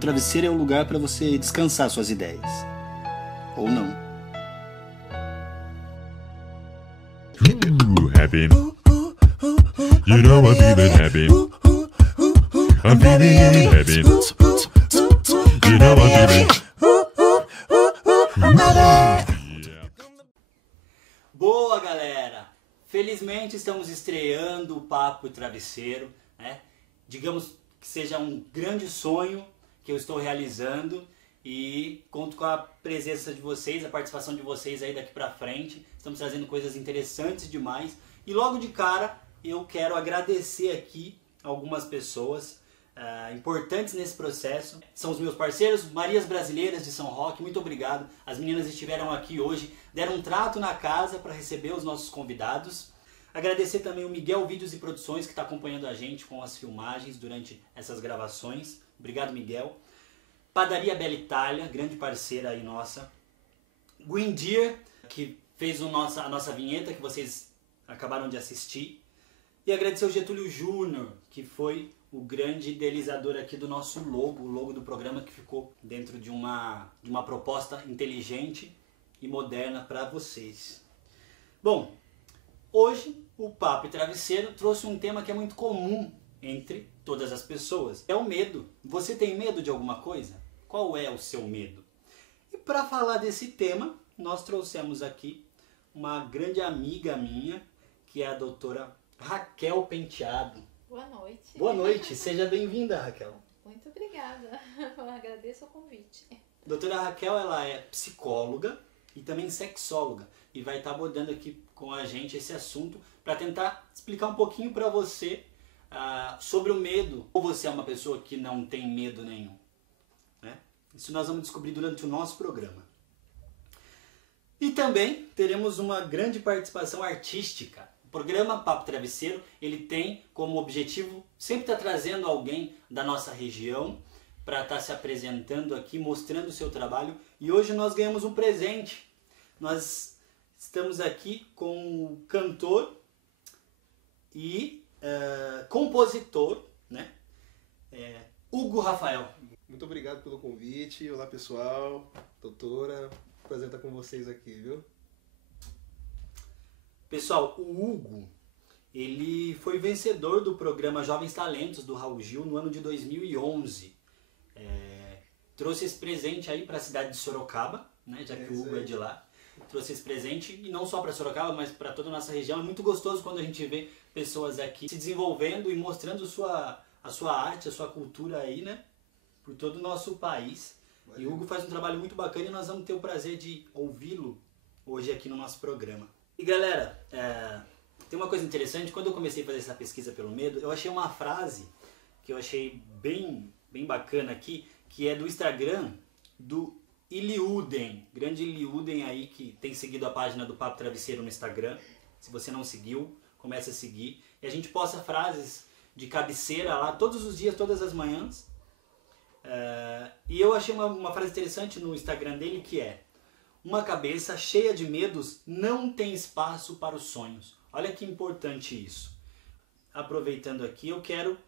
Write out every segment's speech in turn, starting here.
travesseiro é um lugar para você descansar suas ideias. Ou não. Happy. You know I'm feeling happy. I'm feeling happy. You know I'm feeling. Boa, galera! Felizmente estamos estreando o Papo Travesseiro, né? Digamos que seja um grande sonho que eu estou realizando e conto com a presença de vocês, a participação de vocês aí daqui pra frente. Estamos trazendo coisas interessantes demais e logo de cara eu quero agradecer aqui algumas pessoas importantes nesse processo. São os meus parceiros, Marias Brasileiras de São Roque, muito obrigado. As meninas estiveram aqui hoje, deram um trato na casa para receber os nossos convidados. Agradecer também o Miguel Vídeos e Produções, que está acompanhando a gente com as filmagens durante essas gravações. Obrigado, Miguel. Padaria Bela Itália, grande parceira aí nossa. Green Deer, que fez a nossa vinheta, que vocês acabaram de assistir. E agradecer o Getúlio Júnior, que foi o grande idealizador aqui do nosso logo, o logo do programa que ficou dentro de uma proposta inteligente e moderna para vocês. Bom, hoje o Papo Travesseiro trouxe um tema que é muito comum entre todas as pessoas. É o medo. Você tem medo de alguma coisa? Qual é o seu medo? E para falar desse tema, nós trouxemos aqui uma grande amiga minha, que é a doutora Raquel Penteado. Boa noite. Boa noite, seja bem-vinda, Raquel. Muito obrigada, eu agradeço o convite. Doutora Raquel, ela é psicóloga e também sexóloga e vai estar abordando aqui com a gente esse assunto para tentar explicar um pouquinho para você sobre o medo. Ou você é uma pessoa que não tem medo nenhum, né? Isso nós vamos descobrir durante o nosso programa. E também teremos uma grande participação artística. O programa Papo Travesseiro, ele tem como objetivo sempre estar trazendo alguém da nossa região para estar se apresentando aqui, mostrando o seu trabalho. E hoje nós ganhamos um presente. Nós estamos aqui com o cantor e compositor, né? Hugo Rafael. Muito obrigado pelo convite. Olá, pessoal. Doutora, prazer estar com vocês aqui, viu? Pessoal, o Hugo, ele foi vencedor do programa Jovens Talentos do Raul Gil no ano de 2011. Trouxe esse presente aí para a cidade de Sorocaba, né, já que o Hugo é de lá. Trouxe esse presente, e não só para Sorocaba, mas para toda a nossa região. É muito gostoso quando a gente vê pessoas aqui se desenvolvendo e mostrando a sua arte, a sua cultura aí, né, por todo o nosso país. Valeu. E o Hugo faz um trabalho muito bacana e nós vamos ter o prazer de ouvi-lo hoje aqui no nosso programa. E galera, tem uma coisa interessante, quando eu comecei a fazer essa pesquisa pelo medo, eu achei uma frase que eu achei bem bacana aqui, que é do Instagram do Iliuden, grande Iliuden aí, que tem seguido a página do Papo Travesseiro no Instagram. Se você não seguiu, comece a seguir. E a gente posta frases de cabeceira lá todos os dias, todas as manhãs. E eu achei uma frase interessante no Instagram dele, que é: uma cabeça cheia de medos não tem espaço para os sonhos. Olha que importante isso. Aproveitando aqui, eu quero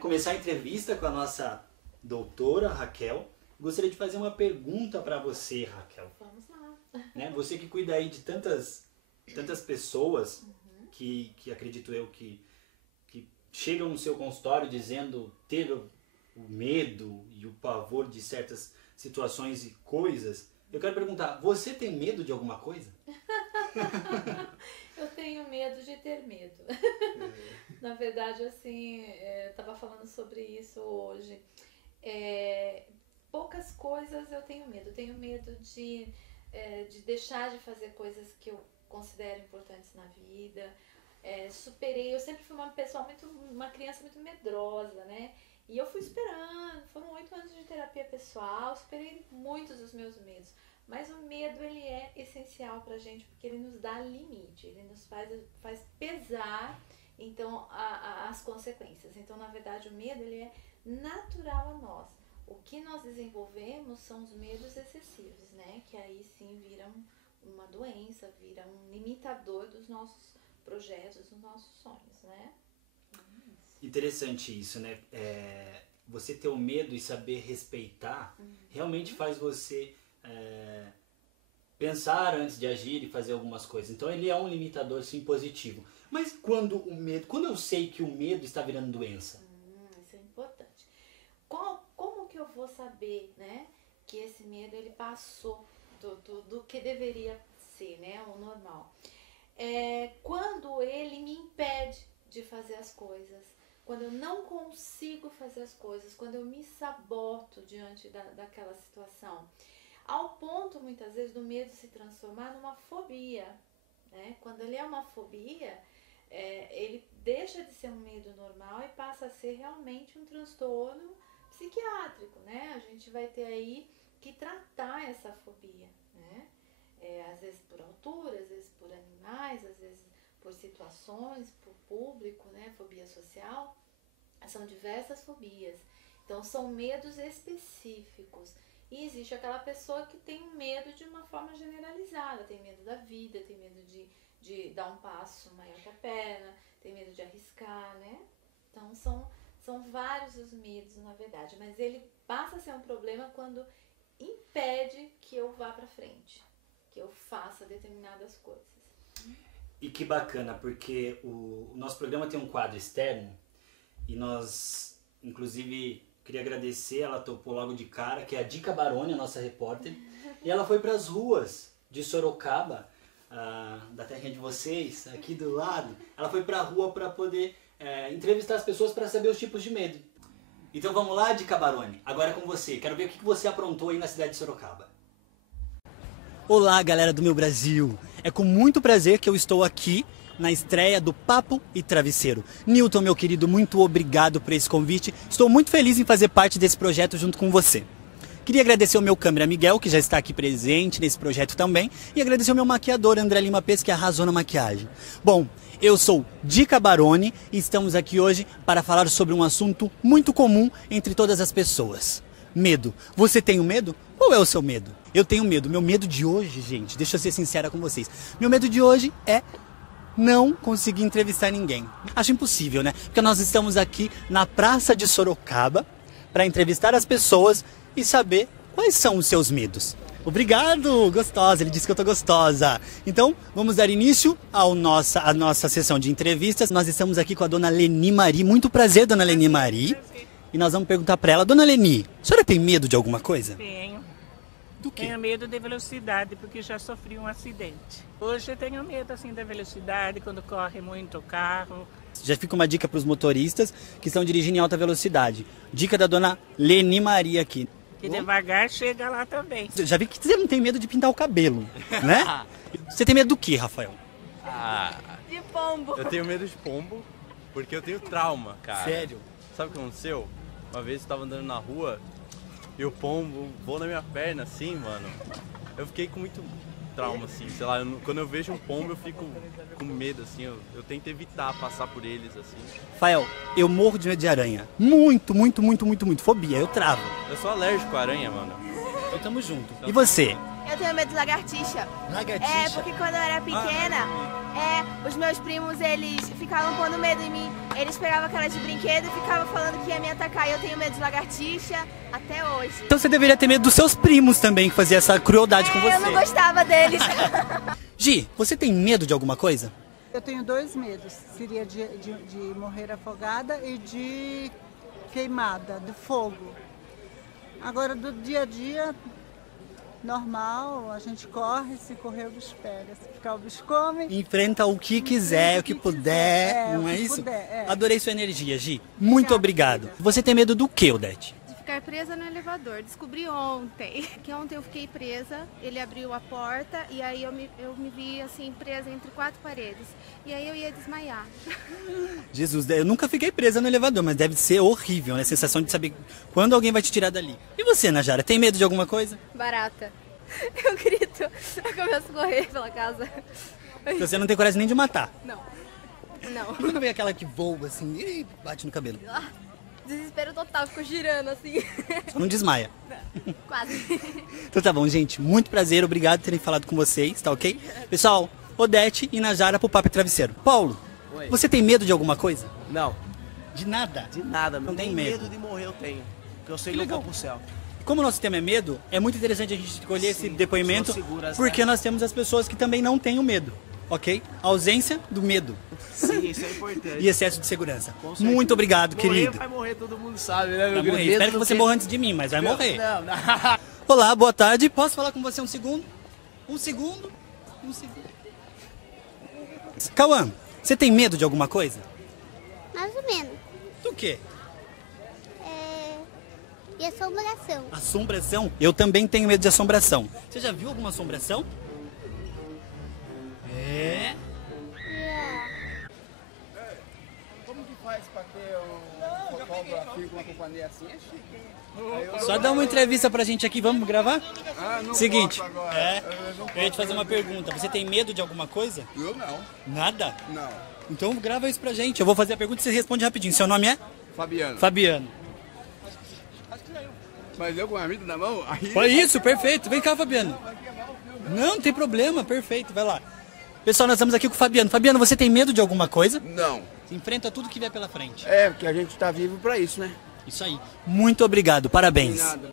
começar a entrevista com a nossa doutora Raquel. Gostaria de fazer uma pergunta para você, Raquel. Vamos lá. Você que cuida aí de tantas pessoas que acredito eu que chegam no seu consultório dizendo ter o medo e o pavor de certas situações e coisas. Eu quero perguntar, você tem medo de alguma coisa? Eu tenho medo de ter medo. Na verdade, assim, eu estava falando sobre isso hoje. Poucas coisas eu tenho medo. Eu tenho medo de deixar de fazer coisas que eu considero importantes na vida. Eu sempre fui uma criança muito medrosa, né? E eu fui superando, foram 8 anos de terapia pessoal, superei muitos dos meus medos. Mas o medo, ele é essencial pra gente, porque ele nos dá limite, ele nos faz pesar, então, as consequências. Então, na verdade, o medo, ele é natural a nós. O que nós desenvolvemos são os medos excessivos, né? Que aí sim viram uma doença, viram um limitador dos nossos projetos, dos nossos sonhos, né? Interessante isso, né? você ter o medo e saber respeitar, realmente faz você pensar antes de agir e fazer algumas coisas. Então ele é um limitador, sim, positivo. Mas quando eu sei que o medo está virando doença? Isso é importante. Como que eu vou saber, né, que esse medo ele passou do que deveria ser, né, o normal? Quando ele me impede de fazer as coisas, quando eu não consigo fazer as coisas, quando eu me saboto diante daquela situação, ao ponto, muitas vezes, do medo se transformar numa fobia, né? Quando ele é uma fobia, ele deixa de ser um medo normal e passa a ser realmente um transtorno psiquiátrico, né? A gente vai ter aí que tratar essa fobia, né? Às vezes por altura, às vezes por animais, às vezes por situações, por público, né? Fobia social. São diversas fobias. Então são medos específicos. E existe aquela pessoa que tem medo de uma forma generalizada, tem medo da vida, tem medo de dar um passo maior que a perna, tem medo de arriscar, né? Então são vários os medos, na verdade, mas ele passa a ser um problema quando impede que eu vá para frente, que eu faça determinadas coisas. E que bacana, porque o nosso programa tem um quadro externo e nós, inclusive, queria agradecer, ela topou logo de cara, que é a Dica Baroni, a nossa repórter, e ela foi para as ruas de Sorocaba, da terra de vocês, aqui do lado. Ela foi para a rua para poder entrevistar as pessoas para saber os tipos de medo. Então vamos lá, Dica Baroni, agora é com você. Quero ver o que você aprontou aí na cidade de Sorocaba. Olá, galera do meu Brasil. É com muito prazer que eu estou aqui na estreia do Papo e Travesseiro. Newton, meu querido, muito obrigado por esse convite. Estou muito feliz em fazer parte desse projeto junto com você. Queria agradecer ao meu câmera Miguel, que já está aqui presente nesse projeto também, e agradecer ao meu maquiador André Lima Pes, que arrasou na maquiagem. Bom, eu sou Dica Baroni e estamos aqui hoje para falar sobre um assunto muito comum entre todas as pessoas. Medo. Você tem um medo? Qual é o seu medo? Eu tenho medo. Meu medo de hoje, gente, deixa eu ser sincera com vocês. Meu medo de hoje é não conseguir entrevistar ninguém. Acho impossível, né? Porque nós estamos aqui na Praça de Sorocaba para entrevistar as pessoas e saber quais são os seus medos. Obrigado, gostosa. Ele disse que eu tô gostosa. Então, vamos dar início à nossa sessão de entrevistas. Nós estamos aqui com a dona Leni Mari. Muito prazer, dona Leni Mari. E nós vamos perguntar para ela, dona Leni, a senhora tem medo de alguma coisa? Tenho. Do quê? Tenho medo de velocidade, porque já sofri um acidente. Hoje eu tenho medo assim da velocidade, quando corre muito o carro. Já fica uma dica para os motoristas que estão dirigindo em alta velocidade. Dica da dona Leni Maria aqui. Que devagar chega lá também. Já vi que você não tem medo de pintar o cabelo, né? Você tem medo do quê, Rafael? De pombo. Eu tenho medo de pombo, porque eu tenho trauma, cara. Sério? Sabe o que aconteceu? Uma vez eu tava andando na rua e o pombo voou na minha perna, assim, mano. Eu fiquei com muito trauma, assim, sei lá, quando eu vejo um pombo eu fico com medo, assim, eu tento evitar passar por eles, assim. Rafael, eu morro de medo de aranha. Muito, muito, muito, muito, muito. Fobia, eu travo. Eu sou alérgico à aranha, mano. Então tamo junto. E você? Eu tenho medo de lagartixa. Lagartixa? Porque quando eu era pequena, os meus primos, eles ficavam pondo medo em mim. Eles pegavam aquelas de brinquedo e ficavam falando que ia me atacar. E eu tenho medo de lagartixa até hoje. Então você deveria ter medo dos seus primos também, que faziam essa crueldade com você. Eu não gostava deles. Gi, você tem medo de alguma coisa? Eu tenho dois medos. Seria de morrer afogada e de queimada, de fogo. Agora, do dia a dia, normal, a gente corre, se correr o bicho pega, se ficar o bicho come. Enfrenta o que quiser, o que puder, não é isso? Adorei sua energia, Gi. Muito obrigado. Você tem medo do que, Odete? De ficar presa no elevador. Descobri ontem. Que ontem eu fiquei presa, ele abriu a porta e aí eu me vi assim presa entre 4 paredes. E aí eu ia desmaiar. Jesus, eu nunca fiquei presa no elevador, mas deve ser horrível, né? A sensação de saber quando alguém vai te tirar dali. E você, Najara, tem medo de alguma coisa? Barata. Eu grito, eu começo a correr pela casa. Então você não tem coragem nem de matar? Não. E quando vem aquela que voa assim e bate no cabelo? Desespero total, fico girando assim. Só não desmaia. Quase. Então tá bom, gente. Muito prazer, obrigado por terem falado com vocês, tá ok? Pessoal, Odete e Najara pro Papo e Travesseiro. Paulo, Oi. Você tem medo de alguma coisa? Não. De nada? De nada, Não tem nem medo. de morrer eu tenho. Porque eu sei que eu vou pro céu. Como o nosso tema é medo, é muito interessante a gente escolher esse depoimento, seguras, porque né? nós temos as pessoas que também não têm o medo, ok? A ausência do medo. Sim, isso é importante. E excesso de segurança. Com certeza. Muito obrigado, Morrer querido. vai morrer, todo mundo sabe, né, meu Vai morrer. querido? Espero que Medo você do morra antes de mim, mas vai morrer. Não. Olá, boa tarde. Posso falar com você um segundo? Um segundo? Um segundo. Cauã, você tem medo de alguma coisa? Mais ou menos. Do quê? E assombração. Assombração? Eu também tenho medo de assombração. Você já viu alguma assombração? É. Como que faz pra ter um fotógrafo com uma companhia assim? É chique. Só dá uma entrevista pra gente aqui, vamos gravar? Não Seguinte, posso agora. eu ia te fazer uma pergunta. Você tem medo de alguma coisa? Eu não. Nada? Não. Então grava isso pra gente. Eu vou fazer a pergunta e você responde rapidinho. Seu nome é? Fabiano. Fabiano. Mas eu com a amigo na mão? Aí... Foi isso, perfeito. Vem cá, Fabiano. Não tem problema, perfeito. Vai lá. Pessoal, nós estamos aqui com o Fabiano. Fabiano, você tem medo de alguma coisa? Não. Você enfrenta tudo que vier pela frente. É, porque a gente tá vivo pra isso, né? Isso aí. Muito obrigado, parabéns. De nada.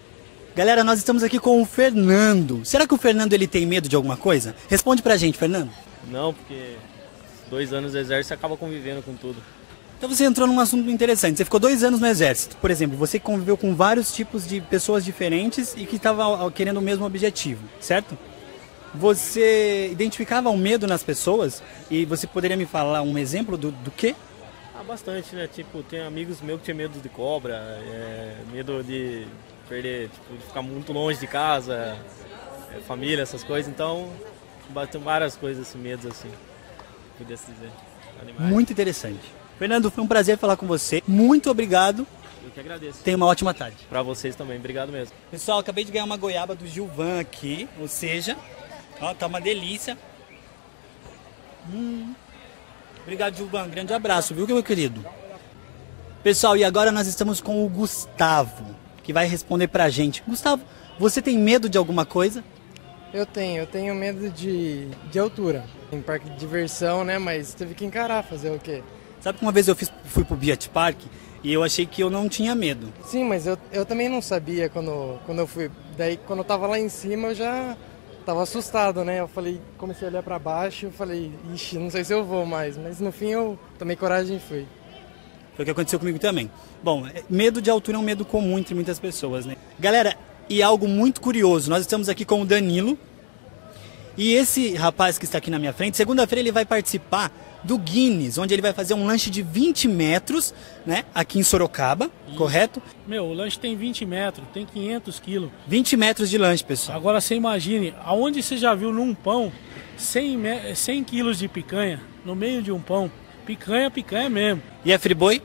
Galera, nós estamos aqui com o Fernando. Será que o Fernando ele tem medo de alguma coisa? Responde pra gente, Fernando. Não, porque 2 anos no exército você acaba convivendo com tudo. Então você entrou num assunto interessante. Você ficou 2 anos no exército. Por exemplo, você conviveu com vários tipos de pessoas diferentes e que estavam querendo o mesmo objetivo, certo? Você identificava o medo nas pessoas e você poderia me falar um exemplo do quê? Ah, bastante, né? Tipo, tem amigos meus que tinham medo de cobra, medo de perder, tipo, de ficar muito longe de casa, família, essas coisas. Então, tem várias coisas, assim, medos assim, pudesse dizer. Animais. Muito interessante. Fernando, foi um prazer falar com você. Muito obrigado. Eu que agradeço. Tenha uma ótima tarde. Pra vocês também, obrigado mesmo. Pessoal, acabei de ganhar uma goiaba do Gilvan aqui, ou seja, ó, tá uma delícia. Obrigado, Gilvan. Grande abraço, viu, meu querido? Pessoal, e agora nós estamos com o Gustavo, que vai responder pra gente. Gustavo, você tem medo de alguma coisa? Eu tenho medo de altura. Em parque de diversão, né? Mas teve que encarar, fazer o quê? Sabe que uma vez eu fui pro Beach Park e eu achei que eu não tinha medo. Sim, mas eu também não sabia quando eu fui. Daí, quando eu tava lá em cima, eu já tava assustado, né? Eu comecei a olhar pra baixo, eu falei, ixi, não sei se eu vou mais. Mas no fim eu tomei coragem e fui. Foi o que aconteceu comigo também. Bom, medo de altura é um medo comum entre muitas pessoas, né? Galera, e algo muito curioso, nós estamos aqui com o Danilo. E esse rapaz que está aqui na minha frente, segunda-feira ele vai participar do Guinness, onde ele vai fazer um lanche de 20 metros, né, aqui em Sorocaba, correto? Meu, o lanche tem 20 metros, tem 500 quilos. 20 metros de lanche, pessoal. Agora você imagine, aonde você já viu num pão 100 quilos de picanha, no meio de um pão? Picanha mesmo. E é friboi?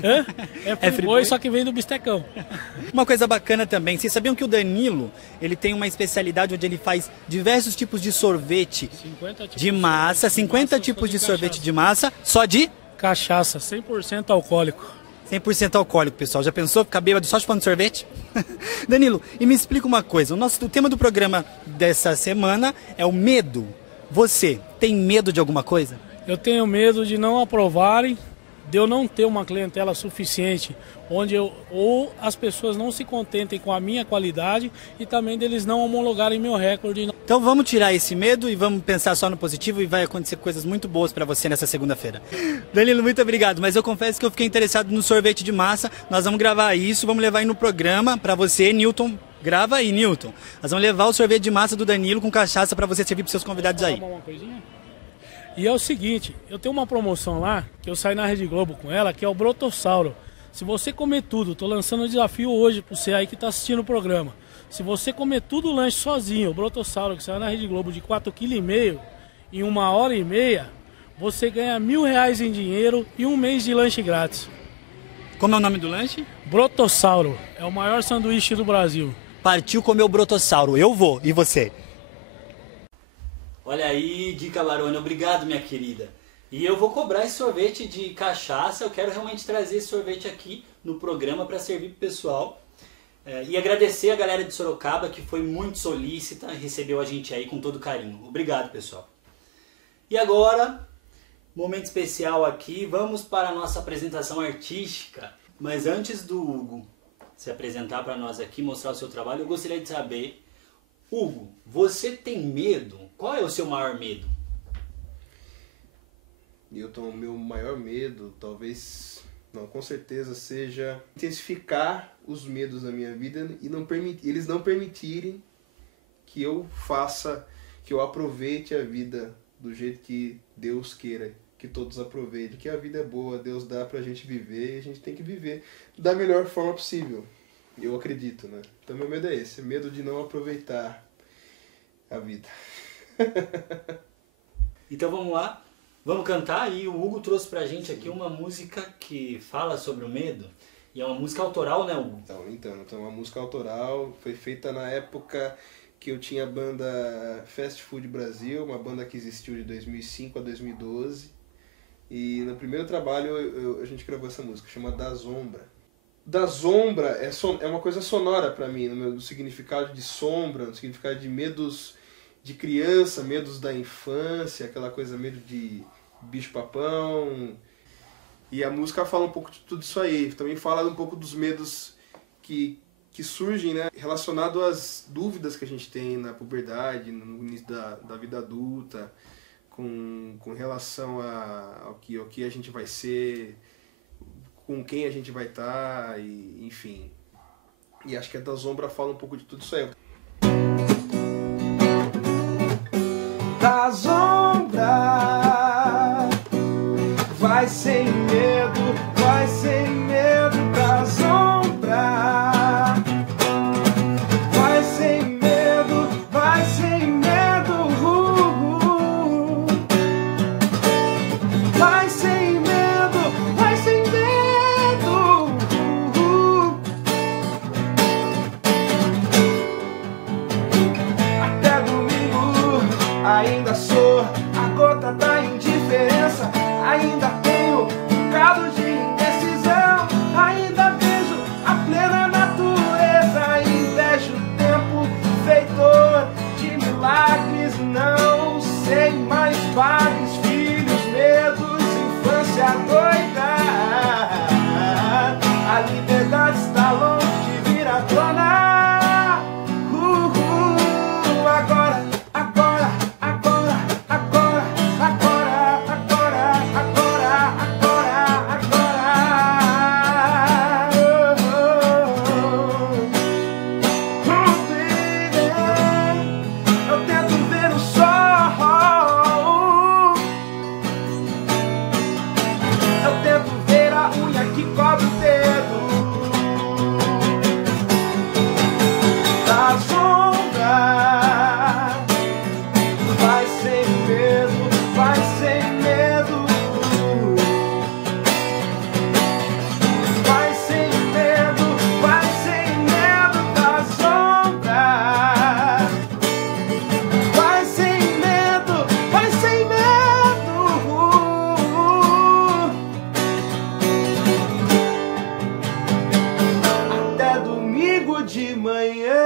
Hã? É friboi, só que vem do bistecão. Uma coisa bacana também, vocês sabiam que o Danilo, ele tem uma especialidade onde ele faz diversos tipos de sorvete de massa, 50 tipos de sorvete de massa, só de? Cachaça, 100% alcoólico. 100% alcoólico, pessoal. Já pensou ficar bêbado só chupando sorvete? Danilo, e me explica uma coisa, o tema do programa dessa semana é o medo. Você tem medo de alguma coisa? Eu tenho medo de não aprovarem, de eu não ter uma clientela suficiente, ou as pessoas não se contentem com a minha qualidade e também deles não homologarem meu recorde. Então vamos tirar esse medo e vamos pensar só no positivo e vai acontecer coisas muito boas para você nessa segunda-feira. Danilo, muito obrigado, mas eu confesso que eu fiquei interessado no sorvete de massa, nós vamos gravar isso, vamos levar aí no programa para você, Newton. Grava aí, Newton. Nós vamos levar o sorvete de massa do Danilo com cachaça para você servir para seus convidados aí. Uma coisinha? E é o seguinte, eu tenho uma promoção lá, que eu saí na Rede Globo com ela, que é o Brotossauro. Se você comer tudo, tô lançando um desafio hoje para você aí que tá assistindo o programa. Se você comer tudo o lanche sozinho, o Brotossauro, que saiu na Rede Globo de 4,5 kg, em 1h30, você ganha R$1.000 em dinheiro e 1 mês de lanche grátis. Como é o nome do lanche? Brotossauro, é o maior sanduíche do Brasil. Partiu comer o Brotossauro, eu vou, e você? Olha aí, Dica Barone, obrigado, minha querida. E eu vou cobrar esse sorvete de cachaça, eu quero realmente trazer esse sorvete aqui no programa para servir pro pessoal. E agradecer a galera de Sorocaba, que foi muito solícita e recebeu a gente aí com todo carinho. Obrigado, pessoal. E agora, Momento especial aqui, vamos para a nossa apresentação artística. Mas antes do Hugo se apresentar para nós aqui, mostrar o seu trabalho, eu gostaria de saber, Hugo, você tem medo? Qual é o seu maior medo? O meu maior medo, talvez, não, com certeza seja intensificar os medos da minha vida e eles não permitirem que eu faça, que eu aproveite a vida do jeito que Deus queira que todos aproveitem, que a vida é boa, Deus dá pra gente viver e a gente tem que viver da melhor forma possível. Eu acredito, né? Então meu medo é esse, medo de não aproveitar a vida. Então vamos lá, vamos cantar, e o Hugo trouxe pra gente aqui uma música que fala sobre o medo, e é uma música autoral, né, Hugo? Então uma música autoral, foi feita na época que eu tinha a banda Fast Food Brasil, uma banda que existiu de 2005 a 2012, e no primeiro trabalho a gente gravou essa música, chama Da Sombra. Da Sombra é uma coisa sonora pra mim, no significado de sombra, no significado de medos de criança, medos da infância, aquela coisa, medo de bicho-papão. E a música fala um pouco de tudo isso aí, também fala um pouco dos medos que surgem, né, relacionado às dúvidas que a gente tem na puberdade, no início da vida adulta, com relação ao que a gente vai ser, com quem a gente vai estar, e, enfim. E acho que a Da Sombra fala um pouco de tudo isso aí. Da sombra, vai sem medo, vai sem medo, da sombra. Vai sem medo, vai sem medo, vai sem medo, vai sem medo. Até domingo ainda sou a gota da indiferença, ainda tenho um bocado de indecisão, ainda vejo a plena natureza, invejo o tempo feitor de milagres, não sei mais vales, filhos, medos, infância doida, a liberdade está longe de vir à tona. Agora, agora, agora, agora, agora, agora, agora, agora, eu tento ver o sol, eu tento ver a unha que cobre o dedo da sombra. Vai sem medo, vai sem medo. Vai sem medo, vai sem medo da sombra. Vai sem medo, vai sem medo. Até domingo de manhã.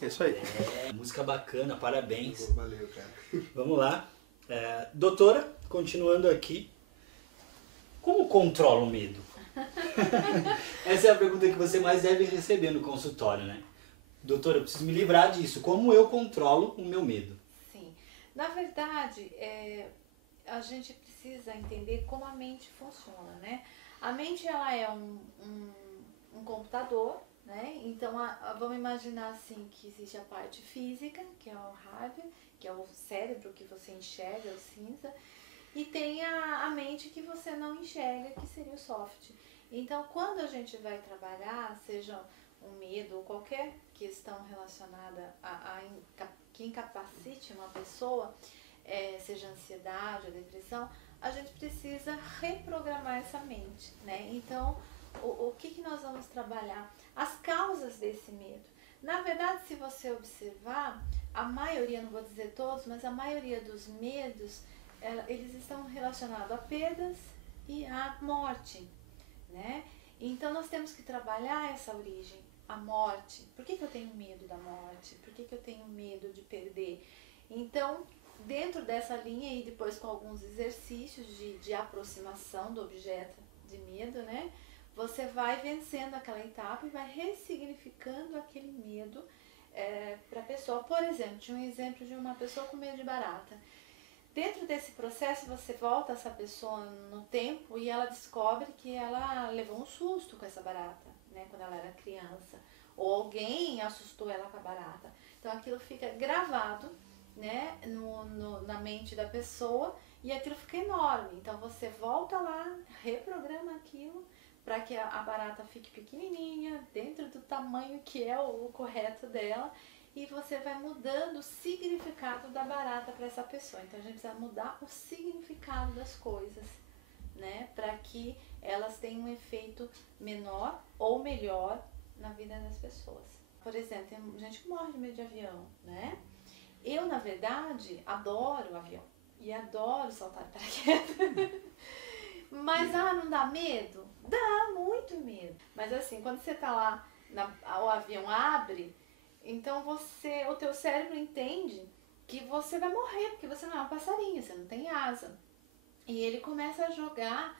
É isso aí. Música bacana, parabéns. Valeu, cara. Vamos lá. Doutora, continuando aqui, como controla o medo? Essa é a pergunta que você mais deve receber no consultório, né? Doutora, eu preciso me livrar disso. Como eu controlo o meu medo? Sim. Na verdade, a gente precisa entender como a mente funciona, né? A mente, ela é um computador, né? Então, vamos imaginar assim que existe a parte física, que é o hardware, que é o cérebro que você enxerga, o cinza, e tem a mente que você não enxerga, que seria o soft. Então, quando a gente vai trabalhar, seja um medo ou qualquer questão relacionada que incapacite uma pessoa, seja ansiedade ou depressão, a gente precisa reprogramar essa mente, né? Então, o que nós vamos trabalhar? As causas desse medo. Na verdade, se você observar, a maioria, não vou dizer todos, mas a maioria dos medos, eles estão relacionados a perdas e à morte, né? Então, nós temos que trabalhar essa origem. a morte. Por que eu tenho medo da morte? Por que eu tenho medo de perder? Então, dentro dessa linha e depois com alguns exercícios de aproximação do objeto de medo, né? Você vai vencendo aquela etapa e vai ressignificando aquele medo para a pessoa. Por exemplo, tinha um exemplo de uma pessoa com medo de barata. Dentro desse processo, você volta essa pessoa no tempo e ela descobre que ela levou um susto com essa barata, né, quando ela era criança. Ou alguém assustou ela com a barata. Então aquilo fica gravado, né, na mente da pessoa e aquilo fica enorme. Então você volta lá, reprograma aquilo para que a barata fique pequenininha, dentro do tamanho que é o correto dela. E você vai mudando o significado da barata para essa pessoa. Então a gente precisa mudar o significado das coisas, né? Para que elas tenham um efeito menor ou melhor na vida das pessoas. Por exemplo, tem gente que morre de medo de avião, né? Eu, na verdade, adoro o avião. E adoro saltar de paraquedas. Mas, não dá medo? Dá muito medo. Mas assim, quando você tá lá, o avião abre... Então o teu cérebro entende que você vai morrer, porque você não é um passarinho, você não tem asa. E ele começa a jogar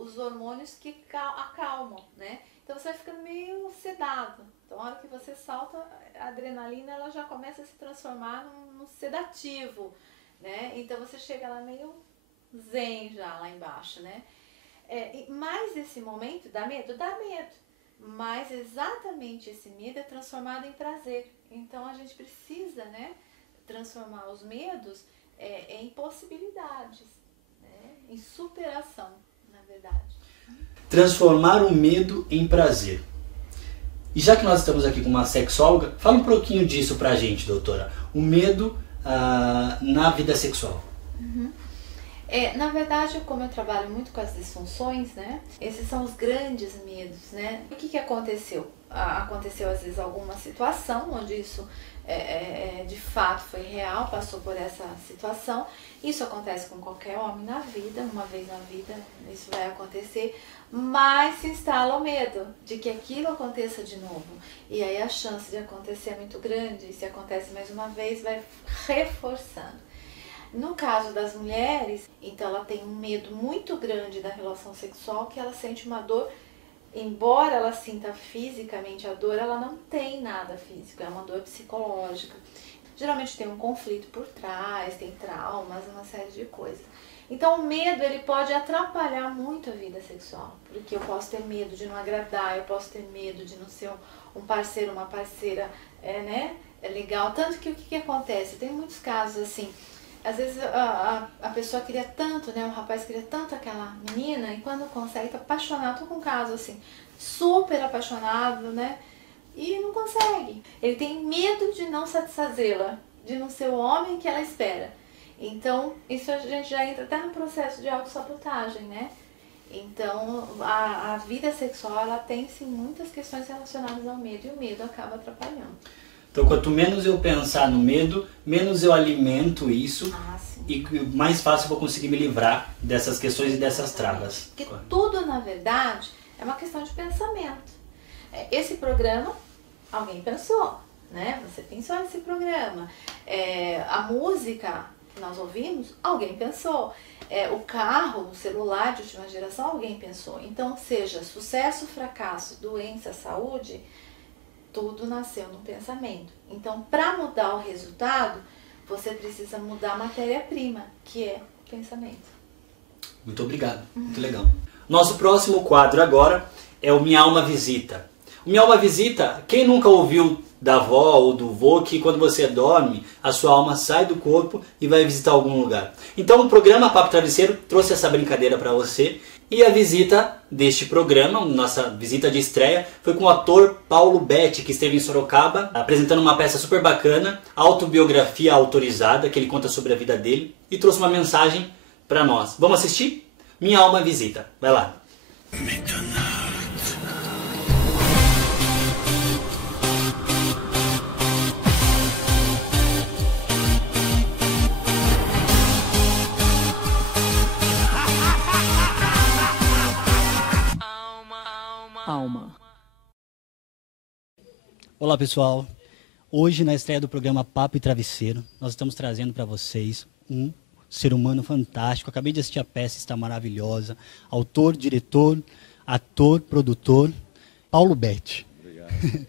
os hormônios que acalmam, né? Então você vai ficando meio sedado. Então a hora que você salta, a adrenalina ela já começa a se transformar num sedativo, né? Então você chega lá meio zen já lá embaixo, né? Mas esse momento dá medo? Dá medo. Mas exatamente esse medo é transformado em prazer. Então a gente precisa, né, transformar os medos em possibilidades, né, em superação, na verdade. Transformar o medo em prazer. E já que nós estamos aqui com uma sexóloga, fala um pouquinho disso pra gente, doutora. O medo na vida sexual. Uhum. Na verdade, como eu trabalho muito com as disfunções, né? Esses são os grandes medos, né? O que aconteceu? Aconteceu às vezes alguma situação onde isso de fato foi real, passou por essa situação. Isso acontece com qualquer homem na vida, uma vez na vida isso vai acontecer, mas se instala o medo de que aquilo aconteça de novo. E aí a chance de acontecer é muito grande, e se acontece mais uma vez, vai reforçando. No caso das mulheres, então ela tem um medo muito grande da relação sexual, que ela sente uma dor, embora ela sinta fisicamente a dor, ela não tem nada físico, é uma dor psicológica. Geralmente tem um conflito por trás, tem traumas, uma série de coisas. Então o medo ele pode atrapalhar muito a vida sexual, porque eu posso ter medo de não agradar, eu posso ter medo de não ser um parceiro, uma parceira legal. Tanto que o que acontece? Tem muitos casos assim. Às vezes a pessoa queria tanto, né? O rapaz queria tanto aquela menina e quando consegue, tá apaixonado. Tô com um caso assim, super apaixonado, né? E não consegue. Ele tem medo de não satisfazê-la, de não ser o homem que ela espera. Então, isso a gente já entra até no processo de autossabotagem, né? Então, a vida sexual, ela tem sim muitas questões relacionadas ao medo e o medo acaba atrapalhando. Então, quanto menos eu pensar no medo, menos eu alimento isso e mais fácil eu vou conseguir me livrar dessas questões e dessas travas. Porque tudo, na verdade, é uma questão de pensamento. Esse programa, alguém pensou, né? Você pensou nesse programa. A música que nós ouvimos, alguém pensou. O carro, o celular de última geração, alguém pensou. Então, seja sucesso, fracasso, doença, saúde... Tudo nasceu no pensamento. Então, para mudar o resultado, você precisa mudar a matéria-prima, que é o pensamento. Muito obrigado, muito legal. Nosso próximo quadro agora é o Minha Alma Visita. O Minha Alma Visita, quem nunca ouviu da avó ou do vô que quando você dorme, a sua alma sai do corpo e vai visitar algum lugar. Então o programa Papo Travesseiro trouxe essa brincadeira para você. E a visita deste programa, nossa visita de estreia, foi com o ator Paulo Betti, que esteve em Sorocaba, apresentando uma peça super bacana, autobiografia autorizada, que ele conta sobre a vida dele, e trouxe uma mensagem para nós. Vamos assistir? Minha Alma Visita. Vai lá. Alma. Olá, pessoal. Hoje, na estreia do programa Papo e Travesseiro, nós estamos trazendo para vocês um ser humano fantástico. Acabei de assistir a peça, está maravilhosa. Autor, diretor, ator, produtor, Paulo Betti. Obrigado.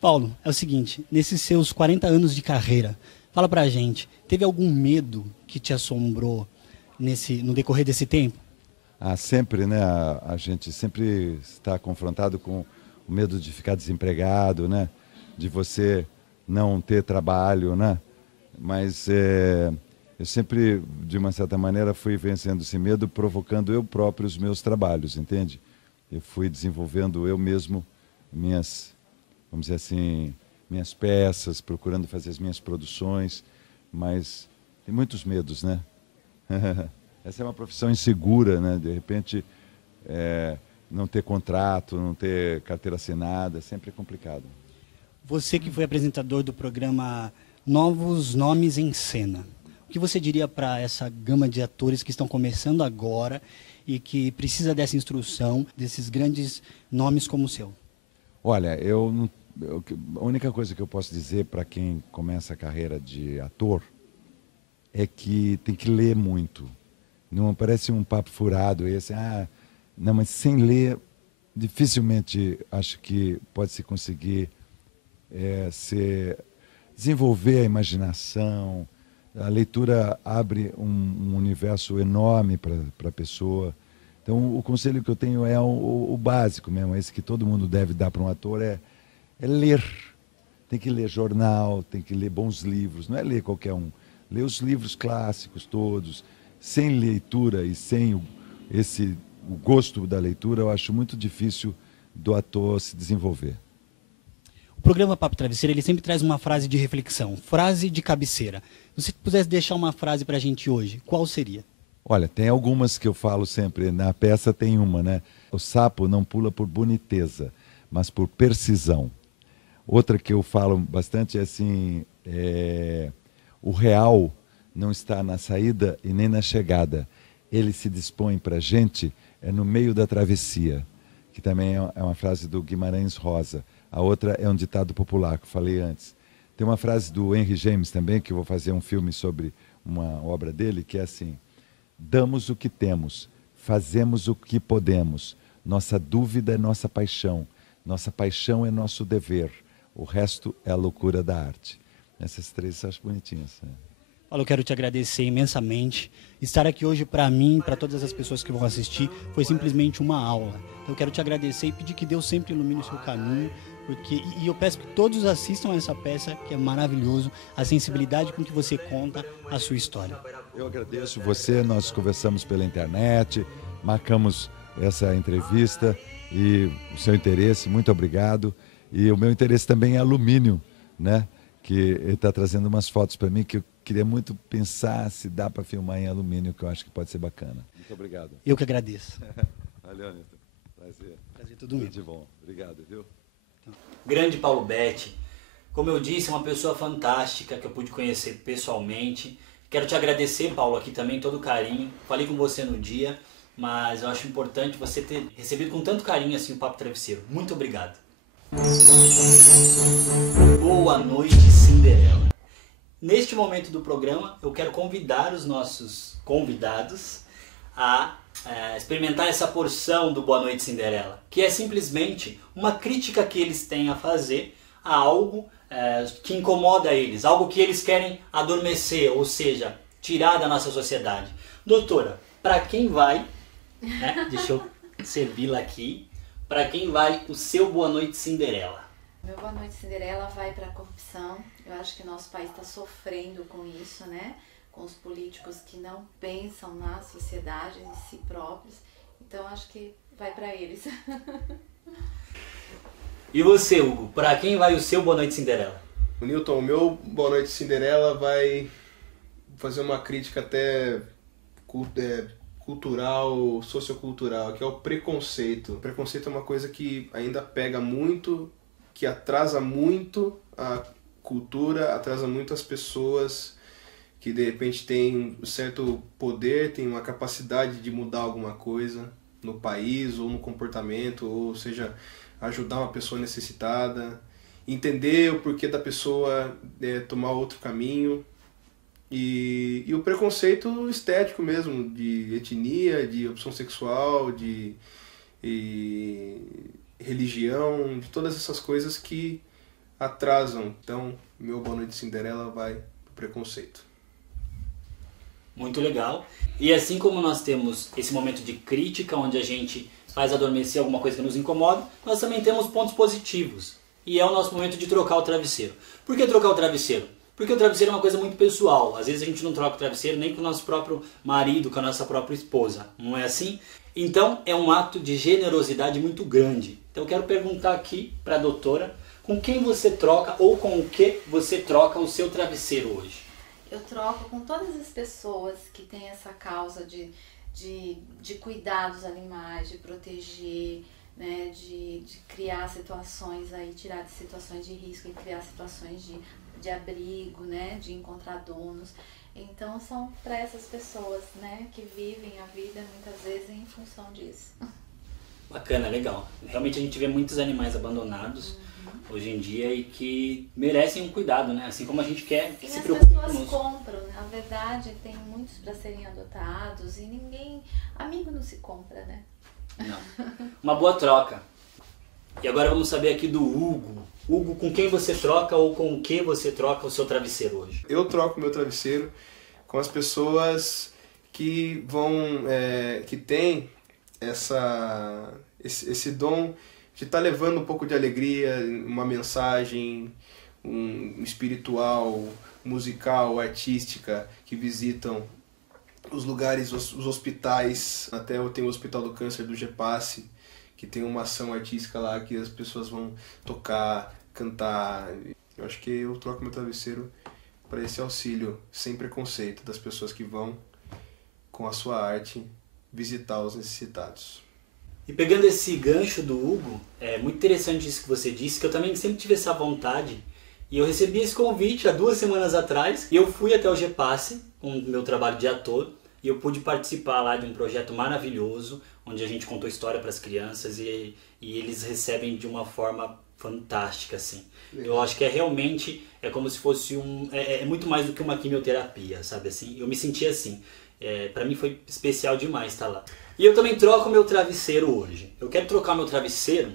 Paulo, é o seguinte, nesses seus 40 anos de carreira, fala pra gente, teve algum medo que te assombrou no decorrer desse tempo? Sempre, né? A gente sempre está confrontado com o medo de ficar desempregado, né? De você não ter trabalho, né? Mas eu sempre, de uma certa maneira, fui vencendo esse medo, provocando eu próprio os meus trabalhos, entende? Eu fui desenvolvendo eu mesmo vamos dizer assim, minhas peças, procurando fazer as minhas produções, mas tem muitos medos, né? Essa é uma profissão insegura, né? De repente, não ter contrato, não ter carteira assinada, sempre é complicado. Você que foi apresentador do programa Novos Nomes em Cena, o que você diria para essa gama de atores que estão começando agora e que precisa dessa instrução, desses grandes nomes como o seu? Olha, a única coisa que eu posso dizer para quem começa a carreira de ator é que tem que ler muito. Não parece um papo furado esse, não, mas sem ler, dificilmente acho que pode-se conseguir desenvolver a imaginação. A leitura abre um universo enorme para a pessoa. Então, o conselho que eu tenho é o básico mesmo, esse que todo mundo deve dar para um ator, é ler. Tem que ler jornal, tem que ler bons livros, não é ler qualquer um. Ler os livros clássicos todos. Sem leitura e sem o gosto da leitura, eu acho muito difícil do ator se desenvolver. O programa Papo Travesseiro, ele sempre traz uma frase de reflexão, frase de cabeceira. Se você pudesse deixar uma frase para a gente hoje, qual seria? Olha, tem algumas que eu falo sempre, na peça tem uma, né? O sapo não pula por boniteza, mas por precisão. Outra que eu falo bastante é assim, o real não está na saída e nem na chegada. Ele se dispõe para a gente no meio da travessia, que também é uma frase do Guimarães Rosa. A outra é um ditado popular, que eu falei antes. Tem uma frase do Henry James também, que eu vou fazer um filme sobre uma obra dele, que é assim: damos o que temos, fazemos o que podemos. Nossa dúvida é nossa paixão é nosso dever. O resto é a loucura da arte. Essas três eu acho bonitinhas. Paulo, eu quero te agradecer imensamente. Estar aqui hoje, para mim, para todas as pessoas que vão assistir, foi simplesmente uma aula. Então, eu quero te agradecer e pedir que Deus sempre ilumine o seu caminho. E eu peço que todos assistam a essa peça, que é maravilhoso, a sensibilidade com que você conta a sua história. Eu agradeço você, nós conversamos pela internet, marcamos essa entrevista e o seu interesse, muito obrigado. E o meu interesse também é alumínio, né? Que ele está trazendo umas fotos para mim que eu queria muito pensar se dá para filmar em alumínio, que eu acho que pode ser bacana. Muito obrigado. Eu que agradeço. Valeu, Anitta. Prazer. Prazer tudo meu. Tudo de bom. Obrigado, viu? Grande Paulo Betti. Como eu disse, é uma pessoa fantástica que eu pude conhecer pessoalmente. Quero te agradecer, Paulo, aqui também, todo o carinho. Falei com você no dia, mas eu acho importante você ter recebido com tanto carinho assim o Papo Travesseiro. Muito obrigado. Boa noite, Cinderela. Neste momento do programa, eu quero convidar os nossos convidados a experimentar essa porção do Boa Noite, Cinderela, que é simplesmente uma crítica que eles têm a fazer a algo que incomoda eles, algo que eles querem adormecer, ou seja, tirar da nossa sociedade. Doutora, para quem vai, deixa eu servi-la aqui, para quem vai o seu Boa Noite, Cinderela? Meu Boa Noite, Cinderela vai para a corrupção. Eu acho que o nosso país está sofrendo com isso, né? Com os políticos que não pensam na sociedade, em si próprios. Então, acho que vai para eles. E você, Hugo, para quem vai o seu Boa Noite, Cinderela? O Newton, o meu Boa Noite, Cinderela vai fazer uma crítica até cultural, sociocultural, que é o preconceito. O preconceito é uma coisa que ainda pega muito, que atrasa muito a cultura, atrasa muito as pessoas que de repente têm um certo poder, têm uma capacidade de mudar alguma coisa no país ou no comportamento, ou seja, ajudar uma pessoa necessitada. entender o porquê da pessoa tomar outro caminho. E o preconceito estético mesmo, de etnia, de opção sexual, de religião, de todas essas coisas que atrasam. Então, meu Boa Noite Cinderela vai pro preconceito. Muito legal. E assim como nós temos esse momento de crítica, onde a gente faz adormecer alguma coisa que nos incomoda, nós também temos pontos positivos. E é o nosso momento de trocar o travesseiro. Por que trocar o travesseiro? Porque o travesseiro é uma coisa muito pessoal. Às vezes a gente não troca o travesseiro nem com o nosso próprio marido, com a nossa própria esposa. Não é assim? Então é um ato de generosidade muito grande. Então eu quero perguntar aqui para a doutora, com quem você troca ou com o que você troca o seu travesseiro hoje? Eu troco com todas as pessoas que têm essa causa de cuidar dos animais, de proteger, né, de criar situações aí, tirar de situações de risco e criar situações de abrigo, né, de encontrar donos. Então são para essas pessoas, né, que vivem a vida muitas vezes em função disso. Bacana, legal. Realmente a gente vê muitos animais abandonados hoje em dia e que merecem um cuidado, né? Assim como a gente quer que se preocupe as pessoas conosco. compram, na verdade tem muitos para serem adotados e amigo não se compra, né? Não. Uma boa troca. E agora vamos saber aqui do Hugo. Hugo, com quem você troca ou com o que você troca o seu travesseiro hoje? Eu troco meu travesseiro com as pessoas que que têm esse dom de estar levando um pouco de alegria, uma mensagem espiritual, musical, artística, que visitam os lugares, os hospitais. Até eu tenho o Hospital do Câncer do GEPASSE, que tem uma ação artística lá que as pessoas vão tocar, cantar. Eu acho que eu troco meu travesseiro para esse auxílio sem preconceito das pessoas que vão com a sua arte visitar os necessitados. E pegando esse gancho do Hugo, é muito interessante isso que você disse, que eu também sempre tive essa vontade. E eu recebi esse convite há 2 semanas atrás, e eu fui até o GEPASSE com o meu trabalho de ator, e eu pude participar lá de um projeto maravilhoso, onde a gente contou história para as crianças e eles recebem de uma forma fantástica, assim. Eu acho que realmente como se fosse é muito mais do que uma quimioterapia, sabe assim? Eu me senti assim. Para mim foi especial demais estar lá. E eu também troco meu travesseiro hoje. Eu quero trocar meu travesseiro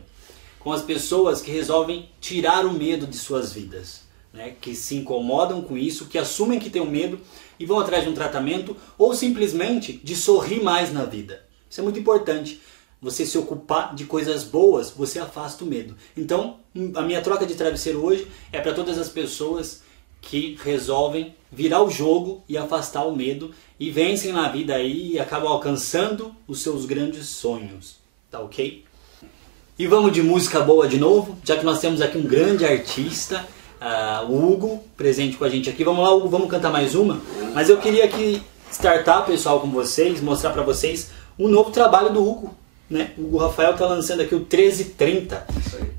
com as pessoas que resolvem tirar o medo de suas vidas, né? Que se incomodam com isso, que assumem que têm um medo e vão atrás de um tratamento ou simplesmente de sorrir mais na vida. Isso é muito importante. Você se ocupar de coisas boas, você afasta o medo. Então, a minha troca de travesseiro hoje é para todas as pessoas que resolvem virar o jogo e afastar o medo e vencem na vida aí e acabam alcançando os seus grandes sonhos. Tá ok? E vamos de música boa de novo, já que nós temos aqui um grande artista, o Hugo, presente com a gente aqui. Vamos lá, Hugo, vamos cantar mais uma? Mas eu queria aqui startar, pessoal, com vocês, mostrar para vocês o novo trabalho do Hugo. Né? O Hugo Rafael está lançando aqui o 1330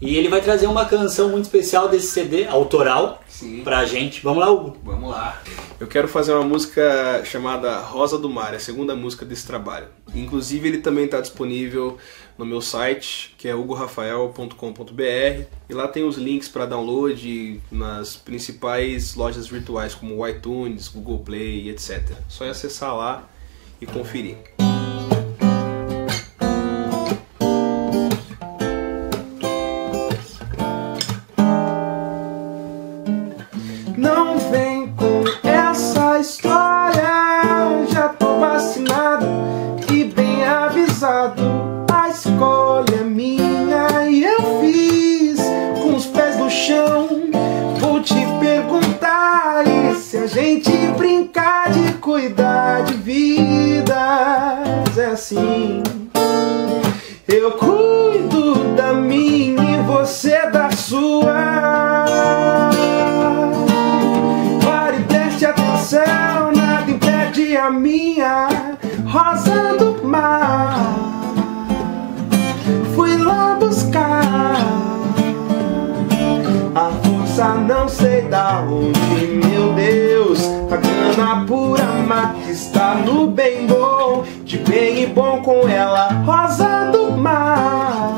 e ele vai trazer uma canção muito especial desse CD autoral pra gente. Vamos lá, Hugo? Vamos lá. Eu quero fazer uma música chamada Rosa do Mar, a segunda música desse trabalho. Inclusive ele também está disponível no meu site, que é hugorafael.com.br, e lá tem os links para download nas principais lojas virtuais como o iTunes, Google Play, etc. Só é acessar lá e conferir. Não vem com essa história, já tô vacinado e bem avisado. A escolha é minha e eu fiz com os pés no chão. Vou te perguntar, e se a gente brincar de cuidar de vidas? É assim, eu cuido da minha e você da sua. Nada impede a minha rosa do mar. Fui lá buscar a força, não sei da onde, meu Deus. A grana pura mata está no bem bom, de bem e bom com ela, rosa do mar.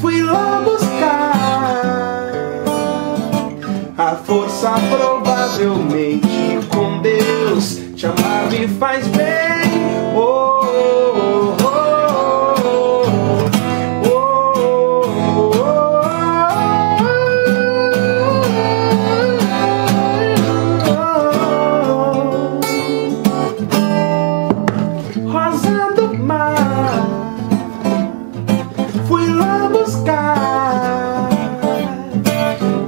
Fui lá buscar força do mar. Fui lá buscar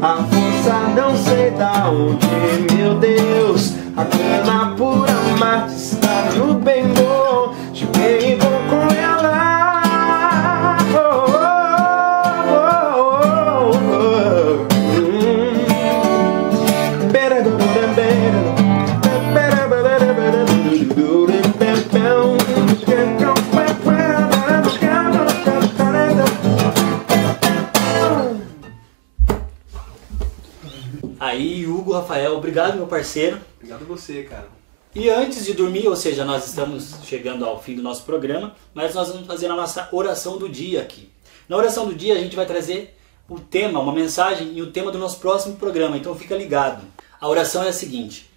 a força, não sei da onde, meu Deus. A grana pura mate está no bem bom. Cheguei e vou com ela. Aí, Hugo, Rafael, obrigado, meu parceiro. Obrigado a você, cara. E antes de dormir, ou seja, nós estamos chegando ao fim do nosso programa, mas nós vamos fazer a nossa oração do dia aqui. Na oração do dia a gente vai trazer o tema, uma mensagem e o tema do nosso próximo programa, então fica ligado. A oração é a seguinte: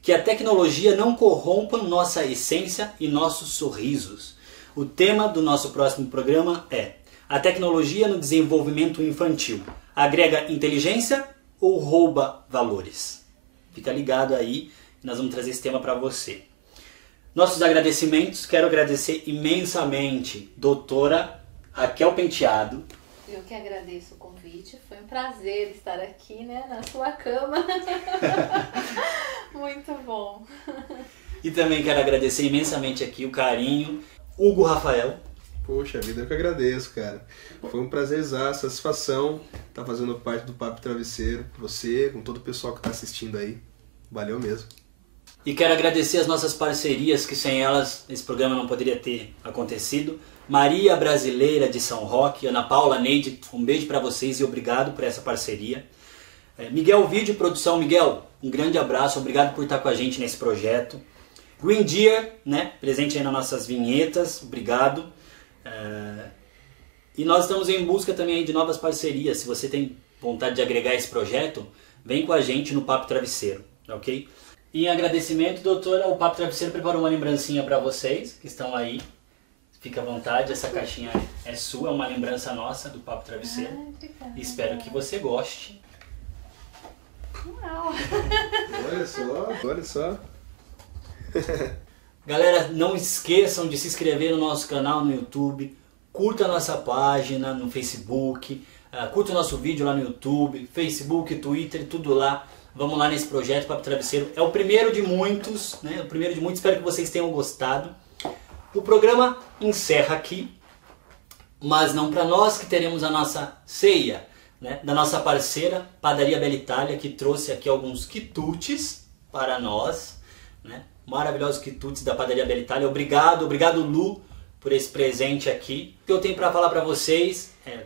que a tecnologia não corrompa nossa essência e nossos sorrisos. O tema do nosso próximo programa é: a tecnologia no desenvolvimento infantil agrega inteligência ou rouba valores? Fica ligado aí, nós vamos trazer esse tema para você. Nossos agradecimentos, quero agradecer imensamente doutora Raquel Penteado. Eu que agradeço o convite, foi um prazer estar aqui, né, na sua cama. Muito bom. E também quero agradecer imensamente aqui o carinho, Hugo Rafael. Poxa vida, eu que agradeço, cara. Foi um prazerzaço, satisfação estar fazendo parte do Papo Travesseiro, com você, com todo o pessoal que está assistindo aí. Valeu mesmo. E quero agradecer as nossas parcerias, que sem elas esse programa não poderia ter acontecido. Maria Brasileira de São Roque, Ana Paula, Neide, um beijo para vocês e obrigado por essa parceria. Miguel Vídeo Produção, Miguel, um grande abraço, obrigado por estar com a gente nesse projeto. Green Deer, né, presente aí nas nossas vinhetas, obrigado. E nós estamos em busca também de novas parcerias. Se você tem vontade de agregar esse projeto, vem com a gente no Papo Travesseiro, ok? E em agradecimento, doutora, o Papo Travesseiro preparou uma lembrancinha para vocês que estão aí. Fica à vontade, essa caixinha é sua, é uma lembrança nossa do Papo Travesseiro. E espero que você goste. Uau. Olha só. Galera, não esqueçam de se inscrever no nosso canal no YouTube, curta a nossa página no Facebook, curta o nosso vídeo lá no YouTube, Facebook, Twitter, tudo lá. Vamos lá nesse projeto Papo Travesseiro. É o primeiro de muitos, né? O primeiro de muitos, espero que vocês tenham gostado. O programa encerra aqui, mas não para nós, que teremos a nossa ceia, né? Da nossa parceira Padaria Bela Itália, que trouxe aqui alguns quitutes para nós, né? Maravilhosos quitutes da Padaria Bela Itália. Obrigado Lu, por esse presente aqui. O que eu tenho para falar para vocês é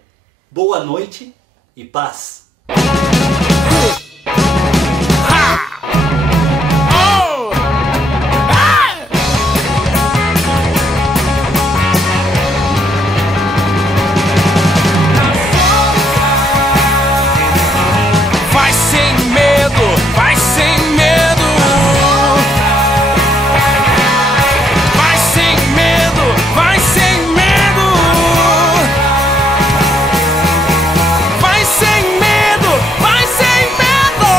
boa noite e paz. Vai sem medo, vai sem medo. Vai sem medo, vai sem medo. Vai sem medo, vai sem medo.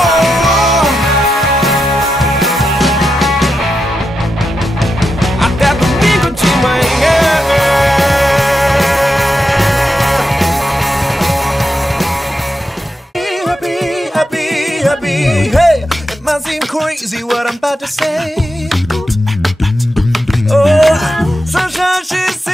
Até domingo de manhã. Hey, it might seem crazy what I'm about to say. Oh, sunshine, she said.